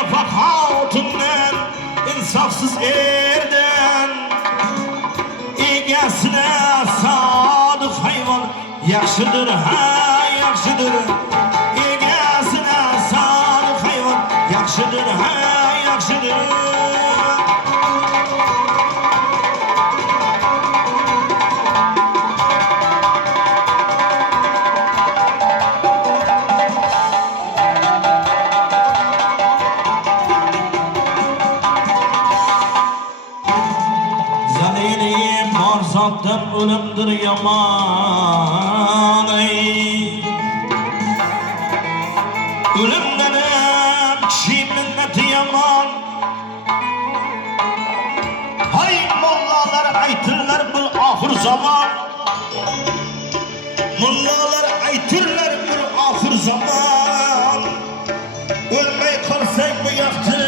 nafaq hatundan insofsiz erdan egasine sadık hayvan yaxşıdır ha yaxşıdır egasine sadık hayvan yaxşıdır ha yaxşıdır Zattan ölümdür yaman ölümdenim kişi minneti yaman hay mollalar aytırlar bu ahir zaman mollalar aytırlar bu ahir zaman ölmey kalsak bu yaktı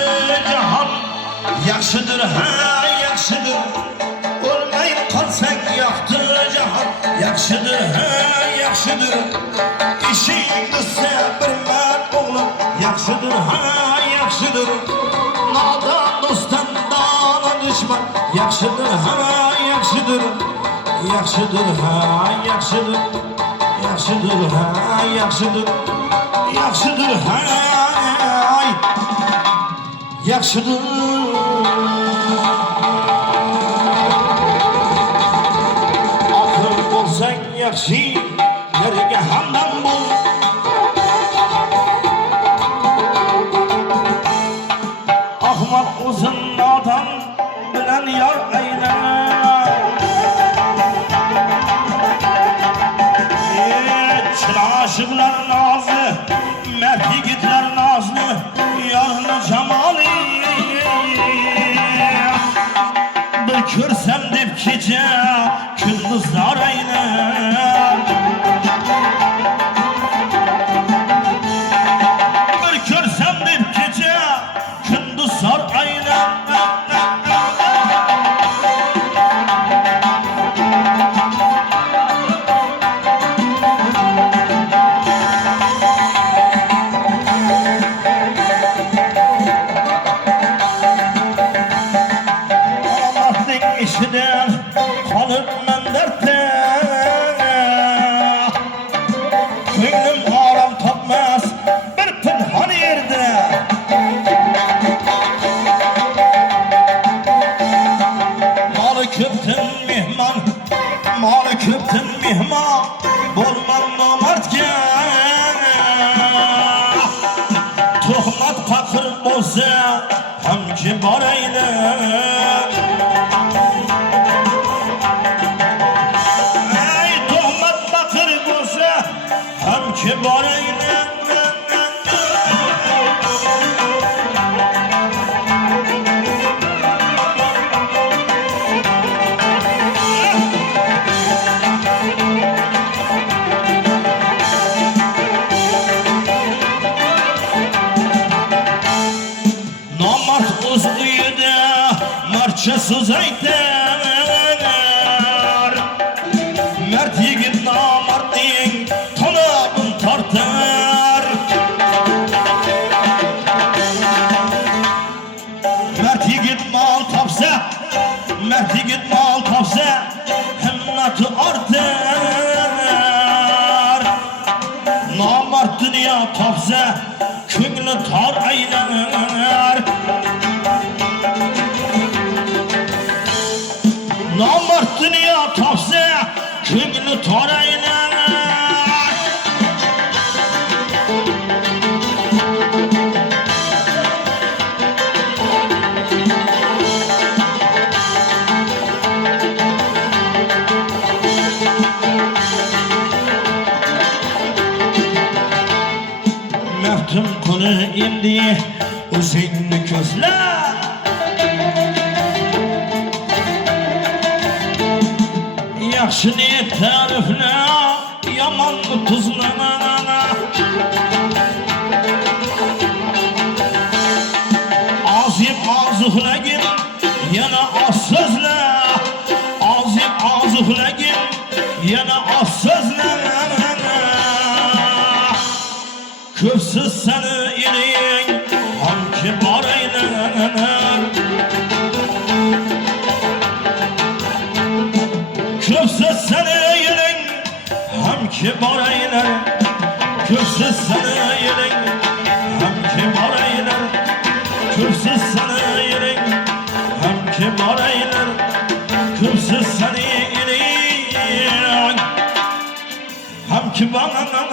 cihan yaxşıdır ha yaxşıdır kalsak yaktı cihan yaxşıdır ha yaxşıdır işingizse bir mard oğlum yaxşıdır ha yaxşıdır nadan dostdan dana düşman yaxşıdır ha yaxşıdır yaxşıdır ha yaxşıdır yaxşıdır ha yaxşıdır yaxşıdır ha yaxşıdır yaxşı yerga hamdam bul ahmoq o'zin nodon bilan yor aylar chiroshiblar nozi mard yigitlar nozni yorni jamoli bir ko'rsam deb kecha kunduzlar aylar bir ko'rsam deb kecha kunduzlar aylar Allah'ın işidir kalıp men dertte Gönlüm aram tapmaz bir pinhan yerde Malı köptün mihman Malı köptün mihman Bolman namartga Tuhmat kakır bolsa Hem kibar eyler kibar eyle namart o'z uyida marcha so'z aytar mard yigit nomardning tanobin tortar mard yigit mol topsa mard yigit mol topsa himmati ortar nomard dunyo topsa ko'ngli tor aylanar nomard dunyo topsa ko'ngli tor aylanar Mehtum konu indi o'zingni ko'zla yaxshi niyat ta'rifla yomonni tuzlama ozib ozuqlagin yana oz so'zla ozib ozuqlagin yana oz so'zla ko'psiz seni iling hamki kibar eyler Küpsüz seni yerin Hem kibar eyler Küpsüz seni yerin Hem kibar eyler Küpsüz seni yerin Hem kibar eyler